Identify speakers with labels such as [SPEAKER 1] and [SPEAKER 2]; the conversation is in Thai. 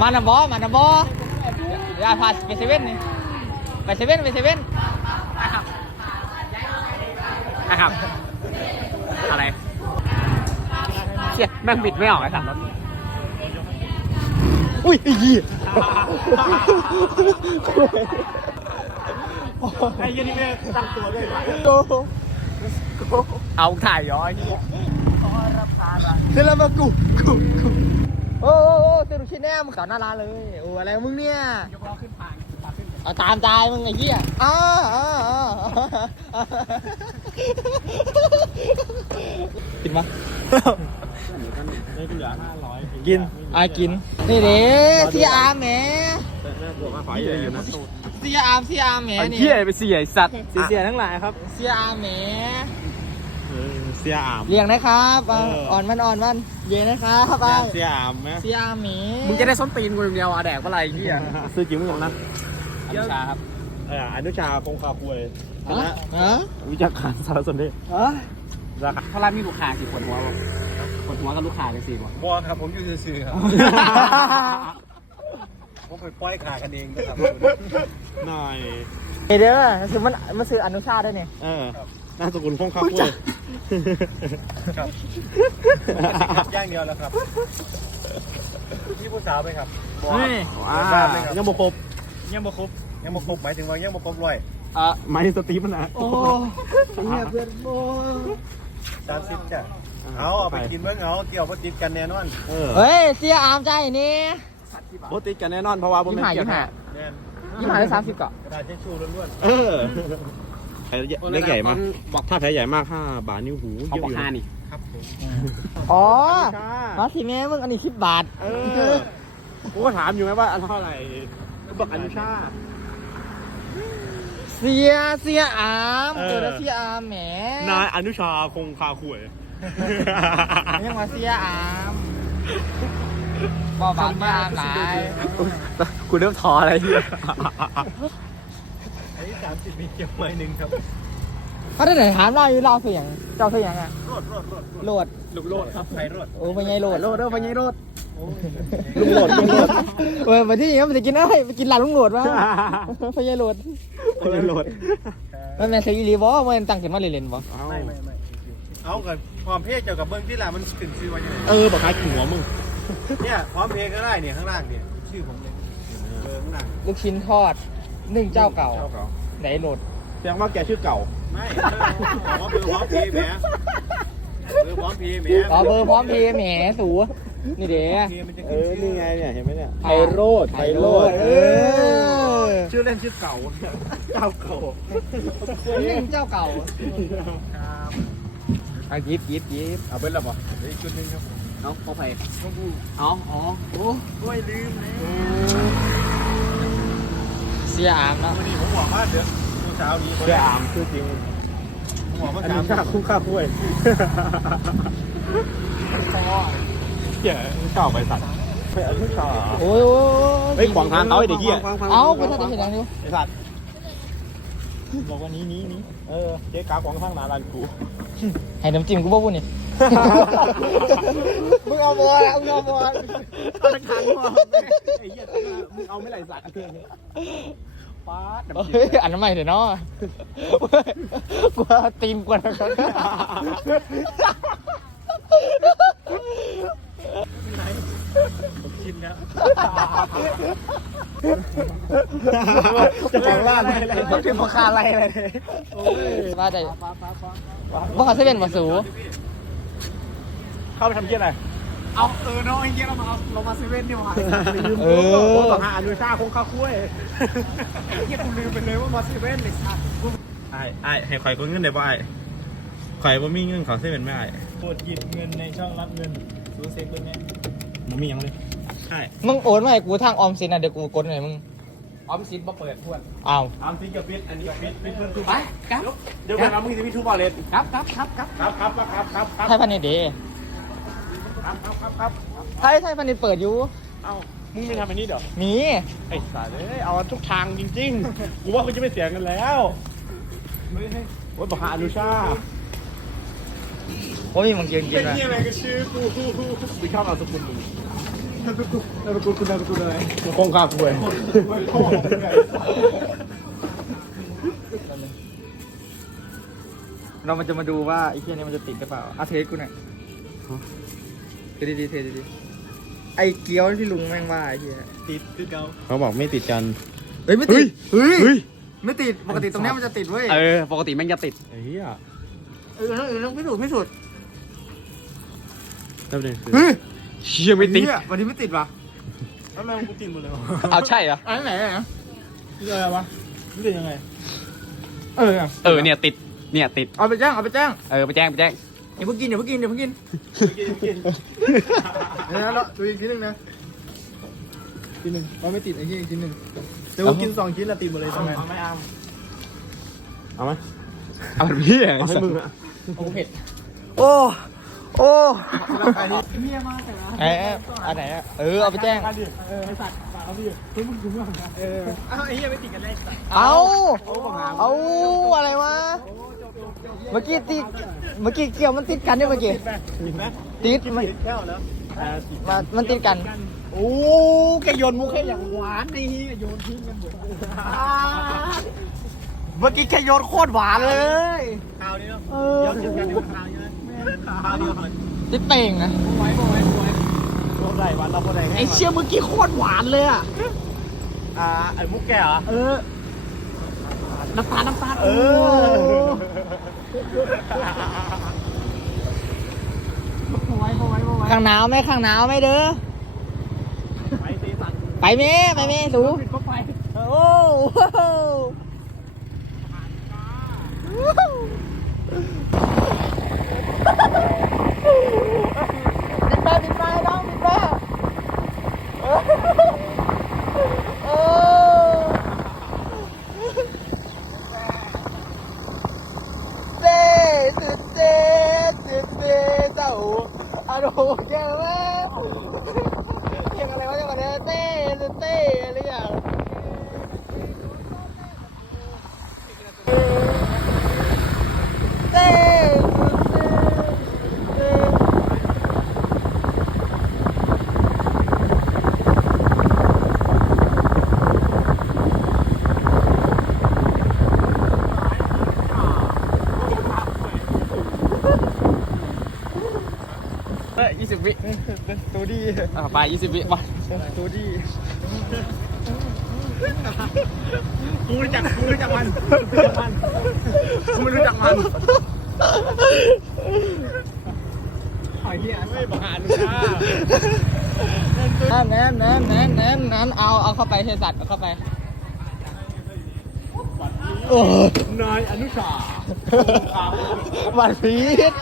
[SPEAKER 1] มานะบอมานะบอเดี๋ยวพาไปเซเว่นนี่ไปเซเว่นไปเซเว่น
[SPEAKER 2] นะครับอะไรเชี่ยแม่งบิดไม่ออกไอ้สัตว์รถ
[SPEAKER 1] อุ้ยไอ้ยี่
[SPEAKER 2] ไอ้ยี่นี่แม่ตั้งตัวด้วย
[SPEAKER 1] โอ้โห
[SPEAKER 2] เอาถ่ายย้อยนี่
[SPEAKER 1] เสร็จแล้วมากูกูกู โอ้โอ้โอ้เซรุชิแนมข่าวหน้าร้านเลยโอ้อะไรของมึงเนี่ย
[SPEAKER 2] ยกล้อขึ้นพางพาขึ้น
[SPEAKER 1] เอาตามใจมึงไอ้เหี้ยอ้าอ้าอ้ากินปะ
[SPEAKER 2] ได้เหลือห้าร้อย
[SPEAKER 1] กินอากินนี่เด้เสียอาร์มแหม
[SPEAKER 2] แม่ตัวมาขออยู่อยู่นะ
[SPEAKER 1] เสียอาร์มเสียอาร์มแหม
[SPEAKER 2] ไอ้
[SPEAKER 1] นี่
[SPEAKER 2] เหี้ยไปเสียไอ้สัตว์เสียทั้งหลายครับ
[SPEAKER 1] เสียอาร์มแหม
[SPEAKER 2] เสียอาม
[SPEAKER 1] เลี้ยงนะครับอะ
[SPEAKER 2] เอออ่
[SPEAKER 1] อ่อนมันอ่อนมัน เย็นนะครับไป
[SPEAKER 2] เสียอามไหม
[SPEAKER 1] เสียอาร์มแหม
[SPEAKER 2] มึงจะได้ส้นตีนกูอย่างเดียวอะแดกเมื่อไหร่เหี้ยซื้อจริงมึงนะอนุชาครับ
[SPEAKER 3] เอออนุชาคงคาคุยช
[SPEAKER 1] ฮะ
[SPEAKER 3] นะ
[SPEAKER 1] ฮะ
[SPEAKER 2] วิจารณ์สารสนเทศ
[SPEAKER 1] ฮะ
[SPEAKER 2] ราคาเท่าไรมีลูกค้ากี่คนหัวบ่คนหัวกับลูกค้ากันสี่บ่
[SPEAKER 3] บอครับผมอยู่ซื่อๆครับ ผมไปปล่อยขากันเองนะครับ
[SPEAKER 2] หน่อย
[SPEAKER 1] เดี๋ยวนะคือมันมันซื้ออนุชาได้เนี่ย
[SPEAKER 2] เออ น่าสกุลคงคาคุย
[SPEAKER 3] ครับย่างเดียวแล้วครับพี่ผู้สาวไหมครับบอ
[SPEAKER 2] นี่ว้า
[SPEAKER 3] ทราบไหมครับ
[SPEAKER 2] ยังบ่ครบ
[SPEAKER 3] ยังบ่ครบยังบ่ครบหมายถึงว่ายังบ่ครบร้อย
[SPEAKER 2] อะไม้สตีฟมันนะ
[SPEAKER 1] โอ้เฮียเพื่อนโอ้
[SPEAKER 3] สามสิบจ้ะเอาเอาไปกินเมื่อเอาเกี่ยวกับติดกันแน่นอน
[SPEAKER 2] เออ
[SPEAKER 1] เฮ้ยเสียอาร์มใจนี่
[SPEAKER 2] โบติดกันแน่นอนเพราะว่าผม
[SPEAKER 1] ยี่
[SPEAKER 2] เป็น
[SPEAKER 1] ห้า
[SPEAKER 2] เกีย
[SPEAKER 1] ยี่
[SPEAKER 2] ร์
[SPEAKER 1] ห้า
[SPEAKER 3] แน่น
[SPEAKER 1] ยี่ห้าได้สามสิบก่อน
[SPEAKER 3] กระดาษเช็ดชูล้วน
[SPEAKER 2] เออ แผลเล็กใหญ่มากถ้าแผลใหญ่มากห้าบาทนิ้วหูเยอะอยู่นะ
[SPEAKER 3] ๆครับผม
[SPEAKER 1] อ๋อ
[SPEAKER 2] ใช่
[SPEAKER 1] มาทีนี้มึงอันนี้สิบบาท
[SPEAKER 2] เออกูก็ถามอยู่ไหมว่าอันเท่าไหร่บอกอนุชา
[SPEAKER 1] เสียเสียอาร์ม
[SPEAKER 2] เออ
[SPEAKER 1] เออแล้วเสียอาร์มแหม
[SPEAKER 2] นายอนุชาคงคาขวย
[SPEAKER 1] ยังมาเสียอาร์มบอกบาทเสียอาร์มหลาย
[SPEAKER 2] กูเริ่มท้ออะไรที่
[SPEAKER 3] อันนี้สามสิบมีเกี่ยวไม้หนึ่งครับ
[SPEAKER 1] เขาได้ไหนถามเราอยู่เราเสียงเจ้าเสียงอะ
[SPEAKER 3] รดรดรด
[SPEAKER 1] โหลด
[SPEAKER 3] ลูกโลดครับไทยรด
[SPEAKER 1] โอ้เป็นไงโหลด
[SPEAKER 2] โลดเด้อไปไงโลด
[SPEAKER 3] ลุงโลดลุงโลด
[SPEAKER 1] เออมาที่นี่มันจะกินอะไรไปกินหลานลุงโหลดวะเป็นไงโหลด
[SPEAKER 2] ไปไงโลด
[SPEAKER 1] มันแม่นเสียอีหลีบ่มันตั้งขึ้นมาเล่นๆบ่
[SPEAKER 3] ไม่ไม่ไม่เอากันความเพศเกี่ยวกับเบื้องที่ละมันขึ้นชื่อว่ายังไง
[SPEAKER 2] เออบอกใครหัวมึง
[SPEAKER 3] เนี่ยพร้อมเพย์ก็ได้เนี่ยข้างล่างเนี่ยชื่อผมเลยเออข้างล่าง
[SPEAKER 1] ลูกชิ้นทอด นึ่งเจ้าเก่า
[SPEAKER 3] เจ้าเก่า
[SPEAKER 1] ไหนโหลด
[SPEAKER 2] แสดงว่าแกชื่อเก่า
[SPEAKER 3] ไม่บอกว่าเบอร์พร้อมเพย์แหมเบอร์พร้อมเพย์แหม
[SPEAKER 1] อ๋อเบอร์พร้อมเพย์แหมสูนี่เด้
[SPEAKER 3] เพย์มันจะ
[SPEAKER 2] เอ
[SPEAKER 3] ขึ้น
[SPEAKER 2] อ
[SPEAKER 3] ชื่
[SPEAKER 2] นี่
[SPEAKER 3] อ
[SPEAKER 2] ไงเนี่ย เห็นไหมเนี่ย
[SPEAKER 1] ไพโรด
[SPEAKER 2] ไพโรด
[SPEAKER 1] เออ
[SPEAKER 2] ชื่อเล่นชื่อเก่าเก่าเก่า
[SPEAKER 1] นึ่งเจ้าเก่าอะยิบยิบยิบ
[SPEAKER 3] เอาเป็นระบบอีกชุดหนึงครับ
[SPEAKER 2] เอาเข้าไปเอาอ๋อโอ้
[SPEAKER 3] โอ้ยลืมเลย
[SPEAKER 1] เสียอามเนาะ
[SPEAKER 3] วันนี้ผมบอกว่าเดี๋ยวเช้านี้
[SPEAKER 2] เชื่ออามชื่อจริง
[SPEAKER 3] ผมบอกว่า
[SPEAKER 2] อัน
[SPEAKER 3] สา
[SPEAKER 2] นี้
[SPEAKER 3] ม
[SPEAKER 2] ชาคุ้มค่าคุ้ยเหี้ยเก่าไปสัตว์ไปอนุชา
[SPEAKER 1] โอ้ยโอ้ย
[SPEAKER 2] เฮ้ยขวางทางเขาไอ้เด็กเหี้ย
[SPEAKER 1] เอาไปทำเห็นยังอยู่
[SPEAKER 2] ไอ้สัตว์บอกว่านี้นี้นี้เออเจ๊กาขวางทางหนาลานกู
[SPEAKER 1] ให้น้ำจิ้มกูบ่พูดนี่มึงเอาบอลมึงเอาบอล
[SPEAKER 2] ตอนทางว่าไอ้เหี้ยมึงเอาไม่ไหลสัตว์ ป้าด
[SPEAKER 1] เฮ้ยอันนั้นใหม่เดี๋ยวเนาะกูเอาตีนกวนนะครับ
[SPEAKER 3] ชิ้นแล้ว
[SPEAKER 2] จะแปลงร่างได้เลย
[SPEAKER 1] พูดถึงพ่อค้าอะไรเลยว่าแต่บ่ขอเซเว่นบ่สู
[SPEAKER 2] เข้าไปทำเหี้ยอะไร
[SPEAKER 3] เอาเออน้องไอ้เงี้ยเรามาเอาเรามาเซเว่นนี่หว่า
[SPEAKER 1] เอ
[SPEAKER 2] โอ้
[SPEAKER 1] อ
[SPEAKER 2] ต่อหาอนุชาคงข้าคุ้ย
[SPEAKER 3] ไอ้เงี้ยกูลืมไปเลยว่ามาเซเว่นเลยสัตว์
[SPEAKER 2] ไอ้ไอ้ให้ข่อยก็เงินได้บ่ไอ้ข่อยบ่มีเงินขอเส้นเป็นไม่ไอ้
[SPEAKER 3] กดหยิบเงินในช่องรับเงินรู้เซ็กด้วยไหม
[SPEAKER 2] บ่มีหยังเลยใช่
[SPEAKER 1] มึงโอนมาให้กูทางออมสินนะเดี๋ยวกูกดให้มึง
[SPEAKER 3] ออมสินมาเปิดทวน
[SPEAKER 1] อ้าว
[SPEAKER 2] อามซิงกับปิดอันนี้ปิดปิดเพิ่มทุก
[SPEAKER 3] ไปครับ
[SPEAKER 2] เดี๋ยวกันเอามึงจะมีทุกบอลเลย
[SPEAKER 3] ครับครับครับครับ
[SPEAKER 2] ครับครับครับครับครับ
[SPEAKER 1] ไทยพันธุ์เดย์
[SPEAKER 2] ครับครับครับครับ
[SPEAKER 1] ไทยไทยพันธุ์เปิดอยู่
[SPEAKER 2] เอ้ามึงไม่ทำอันนี้เดี๋ยว
[SPEAKER 1] มี
[SPEAKER 2] ไอ้สัตว์เอ้ยเอาทุกทางจริงๆกูว่าคุณจะไม่เสียเงินแล้วโอ้ยบอกหาอนุชา
[SPEAKER 1] โอ้ยมึงเกินกิน
[SPEAKER 3] เป็น
[SPEAKER 1] มา
[SPEAKER 3] ที่อะไรก็ชื่อกู
[SPEAKER 2] กูชอบเอาสกุลมึง
[SPEAKER 3] นามสกุลคุณนามสกุลอะไร
[SPEAKER 2] คงคาคุย
[SPEAKER 1] เรามันจะมาดูว่าไอ้เหี้ยนี่มันจะติดหรือเปล่าอะเทสกูหน่อย เทสดีๆเทสดีๆไอ้เกี๊ยวที่ลุงแม่งว่าไอ้เหี้ย
[SPEAKER 3] ติดคือเกา
[SPEAKER 2] เขาบอกไม่ติดกัน
[SPEAKER 1] เฮ้ยไม่ติด
[SPEAKER 2] เฮ้ยเฮ้ย
[SPEAKER 1] ไม่ติดปกติตรงเนี้ยมันจะติดเว้ย
[SPEAKER 4] เออปกติแม่งจะติด
[SPEAKER 2] ไอ้เหี้ย
[SPEAKER 1] เออเออต้องพิสูจน์พิสูจน์
[SPEAKER 2] แล้วประเด็นคือ
[SPEAKER 1] เฮ้ย
[SPEAKER 4] เชี่ยไม่ติด
[SPEAKER 1] เหี้ยวันนี้ไม่ติดว่ะ
[SPEAKER 3] แล้วแม่งกูติดหมดเลยวะ
[SPEAKER 4] เอาใช่เหรอ
[SPEAKER 1] อันไหนอะ
[SPEAKER 3] นี่อะไรวะนี่เป็นยังไง
[SPEAKER 1] เออ
[SPEAKER 4] เออเนี่ยติดเนี่ยติด
[SPEAKER 1] เอาไปแจ้งเอาไปแจ้ง
[SPEAKER 4] เออไปแจ้งไปแจ้ง
[SPEAKER 1] อย่าเพิ่งกินอย่าเพิ่งกินอย่าเพิ่งกิน
[SPEAKER 3] กินกิน
[SPEAKER 1] เดี๋ยวนะเราดูอีกทีหนึงนะทีหนึ่งว่าไม่ติดไอ้เหี้ยอีกทีหนึ่ง
[SPEAKER 3] เดี๋ยวกูกินสองชิ้นละติดหมดเลยทำไงไม่เอา
[SPEAKER 2] เอาไหม
[SPEAKER 4] เอาพี่
[SPEAKER 2] เอาให้มึงอะ
[SPEAKER 1] โอ้เผ็ดโอ้โอ้
[SPEAKER 3] เมียมาแต่ละ
[SPEAKER 1] ไอ้อันไหนอะเออเอาไปแจ้ง
[SPEAKER 3] เออไอสัตว์เอาพี่เฮ้ยมึงถึงว่าเอออ้าวไอ้เหี้ยไม่ติดกันเลยสัตว์
[SPEAKER 1] เอาเอาอะไรวะ เมื่อกี้ติดเมื่อกี้เกี่ยวมันติดกันเนี่ยเมื่อกี้
[SPEAKER 3] ติดไหม
[SPEAKER 1] ติดมัน
[SPEAKER 3] ติดแค่แล้วอ่าติด
[SPEAKER 1] มันมันติดกัน
[SPEAKER 3] โอ้แกโยนมุกให้อย่างหวานไอ้เหี้ยโยนทิ้งกันหมด
[SPEAKER 1] เมื่อกี้แค่โยนโคตรหวานเลย
[SPEAKER 3] ข้าวนี่เนาะ
[SPEAKER 1] เอ
[SPEAKER 3] เดี๋ยวกินกันในข้าวใช่ไหมข้าวเดียวกัน
[SPEAKER 1] ติดเป่งนะ
[SPEAKER 3] ไว้บ่ไว้บ่ไว้บ่ได้วันเราบ่ได้
[SPEAKER 1] ไอเชี่ยเมื่อกี้โคตรหวานเลยอะ
[SPEAKER 3] อ่าไอ้มุกแกเหรอ
[SPEAKER 1] เออ น้ำตาลน้ำตาล
[SPEAKER 3] เออ
[SPEAKER 1] ข้างหนาวไหมข้างหนาวไหมเด้อ
[SPEAKER 3] ไปสีสัน
[SPEAKER 1] ไปเมไปเมสู
[SPEAKER 3] ปิดเข้าไป
[SPEAKER 1] โอ้โหปิดไปปิดไปน้องปิดไปเออเออเต้สุดเต้สุดเต้เจ้าอะโดเจ้าเว้ยเพลงอะไรวะเนี่ยวันนี้เต้สุดเต้อะไรอย่างเต้สุดเต้เต้
[SPEAKER 4] เฮ้ยี่สิบวิ
[SPEAKER 1] ตัวดี
[SPEAKER 4] อะไปยี่สิบวิมา
[SPEAKER 1] ตัวดี
[SPEAKER 3] กูรู้จักกูรู้จักมันกูรู้จักมัน
[SPEAKER 4] กูไม่รู้จักมัน
[SPEAKER 3] ไอ้เหี้ยไม่บาลูกค้า
[SPEAKER 1] แนนแนนแนนแนนแนนเอาเอาเข้าไปเทสัตว์เอาเข้าไป
[SPEAKER 3] นายอนุชา
[SPEAKER 1] บัตรพีด